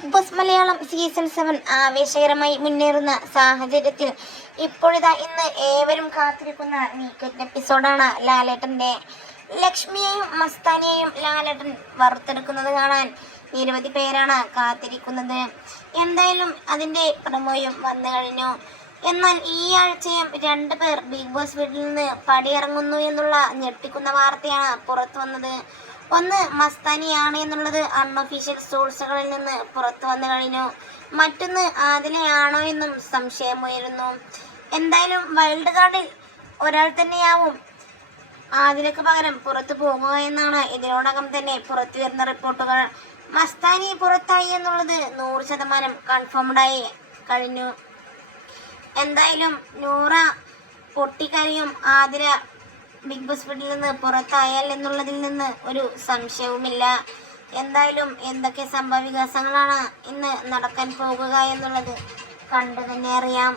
Big boss Malayalam season 7 ആവേശകരമായി മുന്നേറുന്ന സാഹചര്യത്തിൽ ഇപ്പോഴിതാ ഇന്ന് ഏവരും കാത്തിരിക്കുന്ന വീക്കെൻഡ് എപ്പിസോഡാണ് ലാലേട്ടൻ്റെ. ലക്ഷ്മിയെയും മസ്താനിയെയും ലാലേട്ടൻ വറുത്തെടുക്കുന്നത് കാണാൻ നിരവധി പേരാണ് കാത്തിരിക്കുന്നത്. എന്തായാലും അതിൻ്റെ പ്രമോയും വന്നു കഴിഞ്ഞു. എന്നാൽ ഈ ആഴ്ചയും 2 പേർ ബിഗ് ബോസ് വീട്ടിൽ നിന്ന് പടിയിറങ്ങുന്നു എന്നുള്ള ഞെട്ടിക്കുന്ന വാർത്തയാണ് പുറത്തു വന്നത്. ഒന്ന് മസ്താനിയാണ് എന്നുള്ളത് അൺഒഫീഷ്യൽ സോഴ്സുകളിൽ നിന്ന് പുറത്തു വന്നു കഴിഞ്ഞു. മറ്റൊന്ന് ആദിലയാണോ എന്നും സംശയമുയരുന്നു. എന്തായാലും വൈൽഡ് കാർഡിൽ ഒരാൾ തന്നെയാവും ആദിലക്ക് പകരം പുറത്തു പോകുക എന്നാണ് ഇതിനോടകം തന്നെ പുറത്തു വരുന്ന റിപ്പോർട്ടുകൾ. മസ്താനി പുറത്തായി എന്നുള്ളത് 100% കൺഫേംഡായി കഴിഞ്ഞു. എന്തായാലും നൂറ പൊട്ടിക്കരയും ആതിര ബിഗ് ബോസ് വീട്ടിൽ നിന്ന് പുറത്തായാൽ എന്നുള്ളതിൽ നിന്ന് ഒരു സംശയവുമില്ല. എന്തായാലും എന്തൊക്കെ സംഭവ വികാസങ്ങളാണ് ഇന്ന് നടക്കാൻ പോകുക എന്നുള്ളത് കണ്ടു തന്നെ അറിയാം.